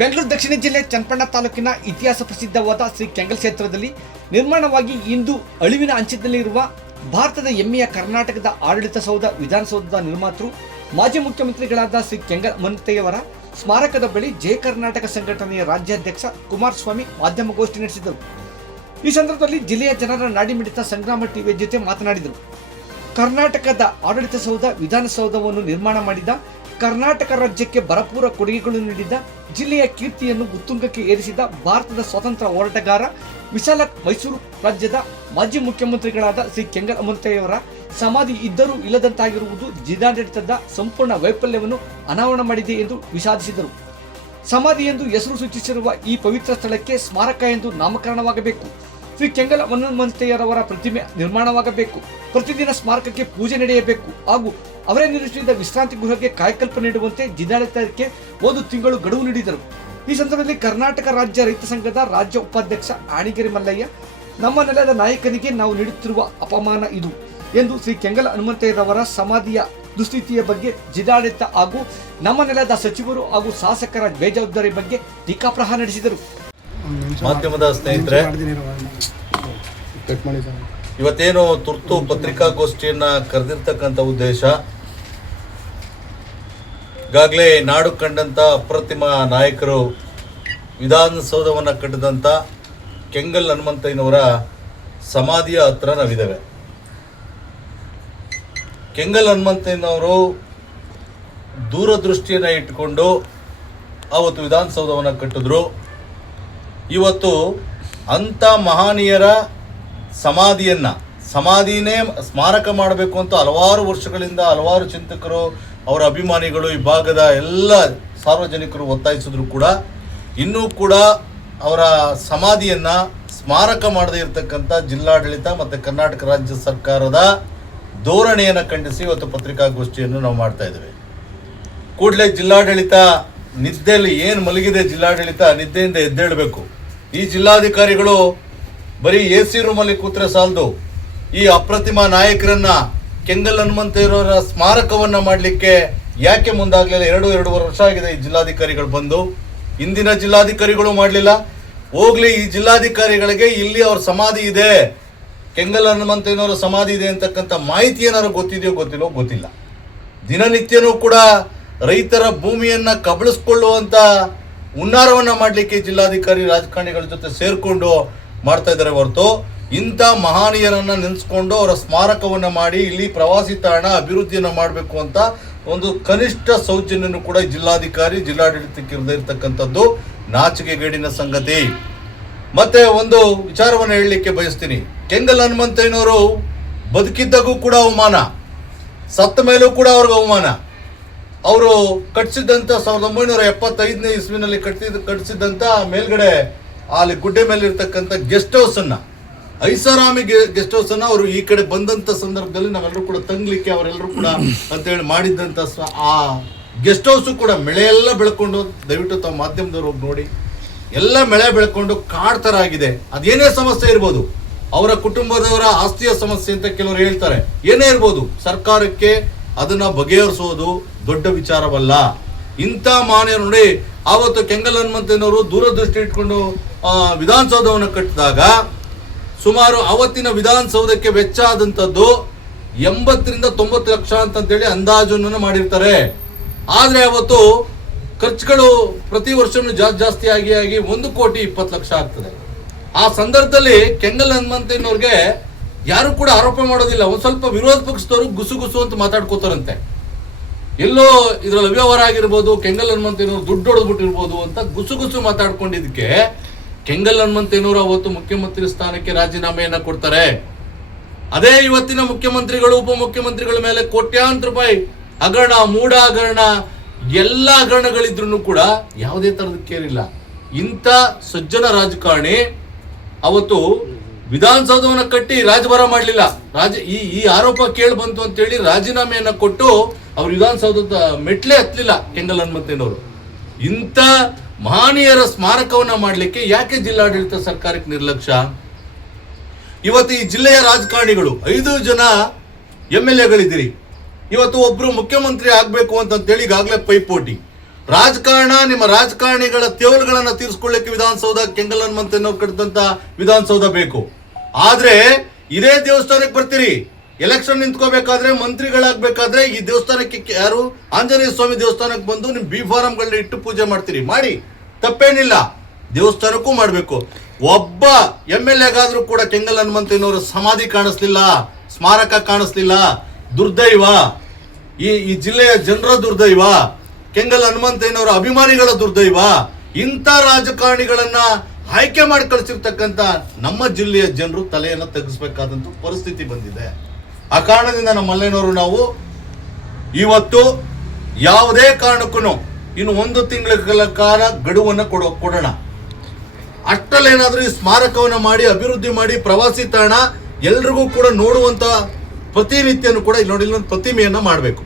ಬೆಂಗಳೂರು ದಕ್ಷಿಣ ಜಿಲ್ಲೆ ಚನ್ನಪಟ್ಟಣ ತಾಲೂಕಿನ ಇತಿಹಾಸ ಪ್ರಸಿದ್ಧವಾದ ಶ್ರೀ ಕೆಂಗಲ್ ಕ್ಷೇತ್ರದಲ್ಲಿ ನಿರ್ಮಾಣವಾಗಿ ಇಂದು ಅಳಿವಿನ ಅಂಚಿನಲ್ಲಿರುವ ಭಾರತದ ಹೆಮ್ಮೆಯ ಕರ್ನಾಟಕದ ಆಡಳಿತ ಸೌಧ ವಿಧಾನಸೌಧದ ನಿರ್ಮಾತೃ ಮಾಜಿ ಮುಖ್ಯಮಂತ್ರಿಗಳಾದ ಶ್ರೀ ಕೆಂಗಲ್ ಹನುಮಂತಯ್ಯವರ ಸ್ಮಾರಕದ ಬಳಿ ಜಯ ಕರ್ನಾಟಕ ಸಂಘಟನೆಯ ರಾಜ್ಯಾಧ್ಯಕ್ಷ ಕುಮಾರಸ್ವಾಮಿ ಮಾಧ್ಯಮಗೋಷ್ಠಿ ನಡೆಸಿದರು. ಈ ಸಂದರ್ಭದಲ್ಲಿ ಜಿಲ್ಲೆಯ ಜನರ ನಾಡಿಮಿಡಿತ ಸಂಗ್ರಾಮ ಟಿವಿಯ ಜೊತೆ ಮಾತನಾಡಿದರು. ಕರ್ನಾಟಕದ ಆಡಳಿತ ಸೌಧ ವಿಧಾನಸೌಧವನ್ನು ನಿರ್ಮಾಣ ಮಾಡಿದ ಕರ್ನಾಟಕ ರಾಜ್ಯಕ್ಕೆ ಭರಪೂರ ಕೊಡುಗೆಗಳನ್ನು ನೀಡಿದ ಜಿಲ್ಲೆಯ ಕೀರ್ತಿಯನ್ನು ಉತ್ತುಂಗಕ್ಕೆ ಏರಿಸಿದ ಭಾರತದ ಸ್ವಾತಂತ್ರ್ಯ ಹೋರಾಟಗಾರ ವಿಶಾಲ ಮೈಸೂರು ರಾಜ್ಯದ ಮಾಜಿ ಮುಖ್ಯಮಂತ್ರಿಗಳಾದ ಶ್ರೀ ಕೆಂಗಲ್ ಹನುಮಂತಯ್ಯವರ ಸಮಾಧಿ ಇದ್ದರೂ ಇಲ್ಲದಂತಾಗಿರುವುದು ಜಿಲ್ಲಾಡಳಿತದ ಸಂಪೂರ್ಣ ವೈಫಲ್ಯವನ್ನು ಅನಾವರಣ ಮಾಡಿದೆ ಎಂದು ವಿಷಾದಿಸಿದರು. ಸಮಾಧಿ ಎಂದು ಹೆಸರು ಸೂಚಿಸಿರುವ ಈ ಪವಿತ್ರ ಸ್ಥಳಕ್ಕೆ ಸ್ಮಾರಕ ಎಂದು ನಾಮಕರಣವಾಗಬೇಕು. ಶ್ರೀ ಕೆಂಗಲ್ ಹನುಮಂತಯ್ಯರವರ ಪ್ರತಿಮೆ ನಿರ್ಮಾಣವಾಗಬೇಕು. ಪ್ರತಿದಿನ ಸ್ಮಾರಕಕ್ಕೆ ಪೂಜೆ ನಡೆಯಬೇಕು ಹಾಗೂ ಅವರೇ ನಿರ್ಮಿಸಿದ ವಿಶ್ರಾಂತಿ ಗೃಹಕ್ಕೆ ಕಾಯಕಲ್ಪ ನೀಡುವಂತೆ ಜಿಲ್ಲಾಡಳಿತಕ್ಕೆ 1 ತಿಂಗಳು ಗಡುವು ನೀಡಿದರು. ಈ ಸಂದರ್ಭದಲ್ಲಿ ಕರ್ನಾಟಕ ರಾಜ್ಯ ರೈತ ಸಂಘದ ರಾಜ್ಯ ಉಪಾಧ್ಯಕ್ಷ ಆಣಿಗೆರೆ ಮಲ್ಲಯ್ಯ, ನಮ್ಮ ನೆಲದ ನಾಯಕನಿಗೆ ನಾವು ನೀಡುತ್ತಿರುವ ಅಪಮಾನ ಇದು ಎಂದು ಶ್ರೀ ಕೆಂಗಲ್ ಹನುಮಂತಯ್ಯರವರ ಸಮಾಧಿಯ ದುಸ್ಥಿತಿಯ ಬಗ್ಗೆ ಜಿಲ್ಲಾಡಳಿತ ಹಾಗೂ ನಮ್ಮ ನೆಲದ ಸಚಿವರು ಹಾಗೂ ಶಾಸಕರ ಬೇಜವಾಬ್ದಾರಿ ಬಗ್ಗೆ ಟೀಕಾಪ್ರಹಾರ ನಡೆಸಿದರು. ಮಾಧ್ಯಮದ ಸ್ನೇಹಿತರೆ, ಇವತ್ತೇನು ತುರ್ತು ಪತ್ರಿಕಾಗೋಷ್ಠಿಯನ್ನ ಕರೆದಿರ್ತಕ್ಕಂಥ ಉದ್ದೇಶ, ಈಗಾಗಲೇ ನಾಡು ಕಂಡಂತ ಅಪ್ರತಿಮ ನಾಯಕರು ವಿಧಾನಸೌಧವನ್ನು ಕಟ್ಟಿದಂಥ ಕೆಂಗಲ್ ಹನುಮಂತಯ್ಯನವರ ಸಮಾಧಿಯ ಹತ್ರ ನಾವಿದ್ದೇವೆ. ಕೆಂಗಲ್ ಹನುಮಂತಯ್ಯನವರು ದೂರದೃಷ್ಟಿಯನ್ನು ಇಟ್ಟುಕೊಂಡು ಆವತ್ತು ವಿಧಾನಸೌಧವನ್ನು ಕಟ್ಟಿದ್ರು. ಇವತ್ತು ಅಂಥ ಮಹನೀಯರ ಸಮಾಧಿನೇ ಸ್ಮಾರಕ ಮಾಡಬೇಕು ಅಂತ ಹಲವಾರು ವರ್ಷಗಳಿಂದ ಹಲವಾರು ಚಿಂತಕರು, ಅವರ ಅಭಿಮಾನಿಗಳು, ಈ ಭಾಗದ ಎಲ್ಲ ಸಾರ್ವಜನಿಕರು ಒತ್ತಾಯಿಸಿದ್ರು ಕೂಡ ಇನ್ನೂ ಕೂಡ ಅವರ ಸಮಾಧಿಯನ್ನು ಸ್ಮಾರಕ ಮಾಡದೇ ಇರತಕ್ಕಂಥ ಜಿಲ್ಲಾಡಳಿತ ಮತ್ತು ಕರ್ನಾಟಕ ರಾಜ್ಯ ಸರ್ಕಾರದ ಧೋರಣೆಯನ್ನು ಖಂಡಿಸಿ ಇವತ್ತು ಪತ್ರಿಕಾಗೋಷ್ಠಿಯನ್ನು ನಾವು ಮಾಡ್ತಾ ಇದ್ದೇವೆ. ಕೂಡಲೇ ಜಿಲ್ಲಾಡಳಿತ ನಿದ್ದೆಯಲ್ಲಿ ಏನು ಮಲಗಿದೆ, ಜಿಲ್ಲಾಡಳಿತ ನಿದ್ದೆಯಿಂದ ಎದ್ದೇಳಬೇಕು. ಈ ಜಿಲ್ಲಾಧಿಕಾರಿಗಳು ಬರೀ AC ರೂಮಲ್ಲಿ ಕೂತ್ರೆ ಸಾಲದು, ಈ ಅಪ್ರತಿಮ ನಾಯಕರನ್ನ ಕೆಂಗಲ್ ಹನುಮಂತಯ್ಯರವರ ಸ್ಮಾರಕವನ್ನ ಮಾಡಲಿಕ್ಕೆ ಯಾಕೆ ಮುಂದಾಗಲಿಲ್ಲ? 2.5 ವರ್ಷ ಆಗಿದೆ ಈ ಜಿಲ್ಲಾಧಿಕಾರಿಗಳು ಬಂದು. ಇಂದಿನ ಜಿಲ್ಲಾಧಿಕಾರಿಗಳು ಮಾಡಲಿಲ್ಲ. ಹೋಗ್ಲಿ, ಈ ಜಿಲ್ಲಾಧಿಕಾರಿಗಳಿಗೆ ಇಲ್ಲಿ ಅವ್ರ ಸಮಾಧಿ ಇದೆ, ಕೆಂಗಲ್ ಹನುಮಂತಯ್ಯನವರ ಸಮಾಧಿ ಇದೆ ಅಂತಕ್ಕಂಥ ಮಾಹಿತಿ ಏನಾದ್ರು ಗೊತ್ತಿದೆಯೋ ಗೊತ್ತಿಲ್ಲ. ದಿನನಿತ್ಯನೂ ಕೂಡ ರೈತರ ಭೂಮಿಯನ್ನ ಕಬಳಿಸ್ಕೊಳ್ಳುವಂತ ಹುನ್ನಾರವನ್ನ ಮಾಡಲಿಕ್ಕೆ ಜಿಲ್ಲಾಧಿಕಾರಿ ರಾಜಕಾರಣಿಗಳ ಜೊತೆ ಸೇರ್ಕೊಂಡು ಮಾಡ್ತಾ ಇದ್ದಾರೆ ಹೊರತು ಇಂಥ ಮಹನೀಯರನ್ನ ನೆನೆಸ್ಕೊಂಡು ಅವರ ಸ್ಮಾರಕವನ್ನ ಮಾಡಿ ಇಲ್ಲಿ ಪ್ರವಾಸಿ ತಾಣ ಅಭಿವೃದ್ಧಿಯನ್ನು ಮಾಡಬೇಕು ಅಂತ ಒಂದು ಕನಿಷ್ಠ ಸೌಜನ್ಯನು ಕೂಡ ಜಿಲ್ಲಾಧಿಕಾರಿ ಜಿಲ್ಲಾಡಳಿತಕ್ಕೆ ಇರದೇ ಇರತಕ್ಕಂಥದ್ದು ನಾಚಿಕೆಗೇಡಿನ ಸಂಗತಿ. ಮತ್ತೆ ಒಂದು ವಿಚಾರವನ್ನು ಹೇಳಲಿಕ್ಕೆ ಬಯಸ್ತೀನಿ. ಕೆಂಗಲ್ ಹನುಮಂತಯ್ಯನವರು ಬದುಕಿದ್ದಾಗೂ ಕೂಡ ಅವಮಾನ, ಸತ್ತ ಮೇಲೂ ಕೂಡ ಅವ್ರಿಗೆ ಅವಮಾನ. ಅವರು ಕಟ್ಟಿಸಿದಂಥ 1975ನೇ ಇಸ್ವಿನಲ್ಲಿ ಕಟ್ಟಿಸಿದಂಥ ಮೇಲ್ಗಡೆ ಅಲ್ಲಿ ಗುಡ್ಡೆ ಮೇಲೆ ಇರ್ತಕ್ಕಂಥ ಗೆಸ್ಟ್ ಹೌಸನ್ನು, ಐಷಾರಾಮಿ ಗೆಸ್ಟ್ ಹೌಸನ್ನು ಅವರು ಈ ಕಡೆ ಬಂದಂಥ ಸಂದರ್ಭದಲ್ಲಿ ನಾವೆಲ್ಲರೂ ಕೂಡ ತಂಗ್ಲಿಕ್ಕೆ ಅವರೆಲ್ಲರೂ ಕೂಡ ಅಂತೇಳಿ ಮಾಡಿದ್ದಂಥ ಆ ಗೆಸ್ಟ್ ಹೌಸು ಕೂಡ ಮಳೆಯೆಲ್ಲ ಬೆಳ್ಕೊಂಡು, ದಯವಿಟ್ಟು ತಾವು ಮಾಧ್ಯಮದವ್ರು ಹೋಗಿ ನೋಡಿ, ಎಲ್ಲ ಮಳೆ ಬೆಳ್ಕೊಂಡು ಕಾಡ್ ಥರ ಆಗಿದೆ. ಅದೇನೇ ಸಮಸ್ಯೆ ಇರ್ಬೋದು, ಅವರ ಕುಟುಂಬದವರ ಆಸ್ತಿಯ ಸಮಸ್ಯೆ ಅಂತ ಕೆಲವರು ಹೇಳ್ತಾರೆ, ಏನೇ ಇರ್ಬೋದು, ಸರ್ಕಾರಕ್ಕೆ ಅದನ್ನ ಬಗೆಹರಿಸೋದು ದೊಡ್ಡ ವಿಚಾರವಲ್ಲ. ಇಂಥ ಮಾನ್ಯರು ನೋಡಿ, ಆವತ್ತು ಕೆಂಗಲ್ ಹನುಮಂತಯ್ಯನವರು ದೂರದೃಷ್ಟಿ ಇಟ್ಕೊಂಡು ವಿಧಾನಸೌಧವನ್ನು ಕಟ್ಟಿದಾಗ ಸುಮಾರು ಆವತ್ತಿನ ವಿಧಾನಸೌಧಕ್ಕೆ ವೆಚ್ಚ ಆದಂಥದ್ದು 80 ರಿಂದ 90 ಲಕ್ಷ ಅಂತೇಳಿ ಅಂದಾಜನ್ನು ಮಾಡಿರ್ತಾರೆ. ಆದರೆ ಅವತ್ತು ಖರ್ಚುಗಳು ಪ್ರತಿ ವರ್ಷನೂ ಜಾಸ್ತಿ ಆಗಿ 1,20,20,00,000 ಆಗ್ತದೆ. ಆ ಸಂದರ್ಭದಲ್ಲಿ ಕೆಂಗಲ್ ಹನುಮಂತಯ್ಯನವ್ರಿಗೆ ಯಾರು ಕೂಡ ಆರೋಪ ಮಾಡೋದಿಲ್ಲ. ಒಂದು ಸ್ವಲ್ಪ ವಿರೋಧ ಪಕ್ಷದವರು ಗುಸು ಅಂತ ಮಾತಾಡ್ಕೋತಾರಂತೆ. ಎಲ್ಲೋ ಇದ್ರಲ್ಲಿ ಅವ್ಯವಹಾರ ಆಗಿರ್ಬೋದು, ಕೆಂಗಲ್ ಹನುಮಂತಯ್ಯನವರು ದುಡ್ಡು ಹೊಡೆದ್ಬಿಟ್ಟಿರ್ಬೋದು ಅಂತ ಗುಸು ಮಾತಾಡ್ಕೊಂಡಿದ್ದಕ್ಕೆ ಕೆಂಗಲ್ ಹನುಮಂತಯ್ಯನವರು ಅವತ್ತು ಮುಖ್ಯಮಂತ್ರಿ ಸ್ಥಾನಕ್ಕೆ ರಾಜೀನಾಮೆಯನ್ನ ಕೊಡ್ತಾರೆ. ಅದೇ ಇವತ್ತಿನ ಮುಖ್ಯಮಂತ್ರಿಗಳು, ಉಪಮುಖ್ಯಮಂತ್ರಿಗಳ ಮೇಲೆ ಕೋಟ್ಯಾಂತರ ರೂಪಾಯಿ ಹಗರಣ, ಮೂಢ ಹಗರಣ, ಎಲ್ಲ ಹಗರಣಗಳಿದ್ರು ಕೂಡ ಯಾವುದೇ ತರದ ಕೇರಿಲ್ಲ. ಇಂಥ ಸಜ್ಜನ ರಾಜಕಾರಣಿ ಅವತ್ತು ವಿಧಾನಸೌಧವನ್ನ ಕಟ್ಟಿ ರಾಜಭಾರ ಮಾಡಲಿಲ್ಲ. ಈ ಆರೋಪ ಕೇಳಿ ಬಂತು ಅಂತೇಳಿ ರಾಜೀನಾಮೆಯನ್ನ ಕೊಟ್ಟು ಅವ್ರು ವಿಧಾನಸೌಧದ ಮೆಟ್ಲೆ ಹತ್ತಲಿಲ್ಲ ಕೆಂಗಲ್ ಹನುಮಂತಯ್ಯನವರು. ಇಂಥ ಮಹನೀಯರ ಸ್ಮಾರಕವನ್ನ ಮಾಡಲಿಕ್ಕೆ ಯಾಕೆ ಜಿಲ್ಲಾಡಳಿತ ಸರ್ಕಾರಕ್ಕೆ ನಿರ್ಲಕ್ಷ್ಯ? ಇವತ್ತು ಈ ಜಿಲ್ಲೆಯ ರಾಜಕಾರಣಿಗಳು 5 ಜನ MLAಗಳಿದ್ದೀರಿ. ಇವತ್ತು ಒಬ್ರು ಮುಖ್ಯಮಂತ್ರಿ ಆಗ್ಬೇಕು ಅಂತೇಳಿ ಈಗಾಗಲೇ ಪೈಪೋಟಿ. ರಾಜಕಾರಣ, ನಿಮ್ಮ ರಾಜಕಾರಣಿಗಳ ತೇವಲುಗಳನ್ನ ತೀರಿಸ್ಕೊಳ್ಳಿಕ್ಕೆ ವಿಧಾನಸೌಧ ಕೆಂಗಲ್ ಹನುಮಂತನವ್ರು ಕಟ್ಟಿದಂತ ವಿಧಾನಸೌಧ ಬೇಕು. ಆದ್ರೆ ಇದೇ ದೇವಸ್ಥಾನಕ್ಕೆ ಬರ್ತೀರಿ, ಎಲೆಕ್ಷನ್ ನಿಂತ್ಕೋಬೇಕಾದ್ರೆ, ಮಂತ್ರಿಗಳಾಗಬೇಕಾದ್ರೆ ಈ ದೇವಸ್ಥಾನಕ್ಕೆ ಯಾರು ಆಂಜನೇಯ ಸ್ವಾಮಿ ದೇವಸ್ಥಾನಕ್ಕೆ ಬಂದು ನಿಮ್ ಬಿ ಫಾರಂಗಳನ್ನ ಇಟ್ಟು ಪೂಜೆ ಮಾಡ್ತೀರಿ. ಮಾಡಿ, ತಪ್ಪೇನಿಲ್ಲ. ದೇವಸ್ಥಾನಕ್ಕೂ ಮಾಡಬೇಕು. ಒಬ್ಬ MLA ಗಾದ್ರೂ ಕೂಡ ಕೆಂಗಲ್ ಹನುಮಂತನವರ ಸಮಾಧಿ ಕಾಣಿಸ್ಲಿಲ್ಲ, ಸ್ಮಾರಕ ಕಾಣಿಸ್ಲಿಲ್ಲ. ದುರ್ದೈವ, ಈ ಜಿಲ್ಲೆಯ ಜನರ ದುರ್ದೈವ, ಕೆಂಗಲ್ ಹನುಮಂತನವರ ಅಭಿಮಾನಿಗಳ ದುರ್ದೈವ. ಇಂಥ ರಾಜಕಾರಣಿಗಳನ್ನ ಆಯ್ಕೆ ಮಾಡಿ ಕಳಿಸಿರ್ತಕ್ಕಂಥ ನಮ್ಮ ಜಿಲ್ಲೆಯ ಜನರು ತಲೆಯನ್ನು ತಗ್ಗಿಸ್ಬೇಕಾದಂತ ಪರಿಸ್ಥಿತಿ ಬಂದಿದೆ. ಆ ಕಾರಣದಿಂದ ನಮ್ಮ ಮಲ್ಲೇನವರು ನಾವು ಇವತ್ತು ಯಾವುದೇ ಕಾರಣಕ್ಕೂ ಇನ್ನು 1 ತಿಂಗಳ ಕಾಲ ಗಡುವನ್ನು ಕೊಡೋಣ. ಅಷ್ಟಲ್ಲೇನಾದ್ರೂ ಈ ಸ್ಮಾರಕವನ್ನು ಮಾಡಿ ಅಭಿವೃದ್ಧಿ ಮಾಡಿ ಪ್ರವಾಸಿ ತಾಣ ಎಲ್ರಿಗೂ ಕೂಡ ನೋಡುವಂತ ಪ್ರತಿನಿತ್ಯನೂ ಕೂಡ ಇಲ್ಲಿ ನೋಡಿ ಪ್ರತಿಮೆಯನ್ನ ಮಾಡಬೇಕು.